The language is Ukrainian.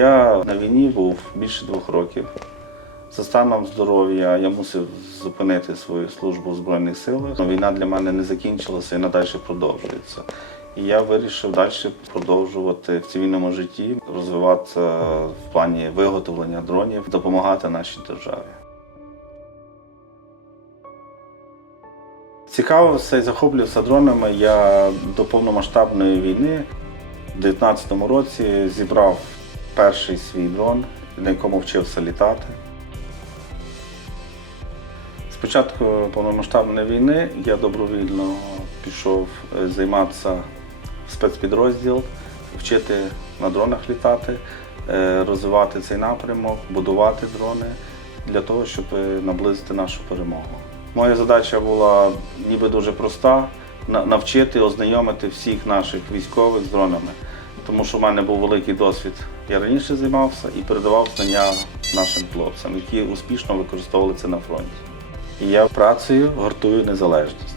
Я на війні був більше двох років. За станом здоров'я я мусив зупинити свою службу в Збройних силах. Війна для мене не закінчилася і надалі продовжується. І я вирішив далі продовжувати в цивільному житті, розвиватися в плані виготовлення дронів, допомагати нашій державі. Цікавився і захоплювався дронами я до повномасштабної війни. У 2019 році зібрав перший свій дрон, на якому вчився літати. З початку повномасштабної війни я добровільно пішов е, займатися в спецпідрозділ, вчити на дронах літати, е, розвивати цей напрямок, будувати дрони для того, щоб е, наблизити нашу перемогу. Моя задача була ніби дуже проста навчити, ознайомити всіх наших військових з дронами, тому що в мене був великий досвід. Я раніше займався і передавав знання нашим хлопцям, які успішно використовували це на фронті. І я працею гартую незалежність.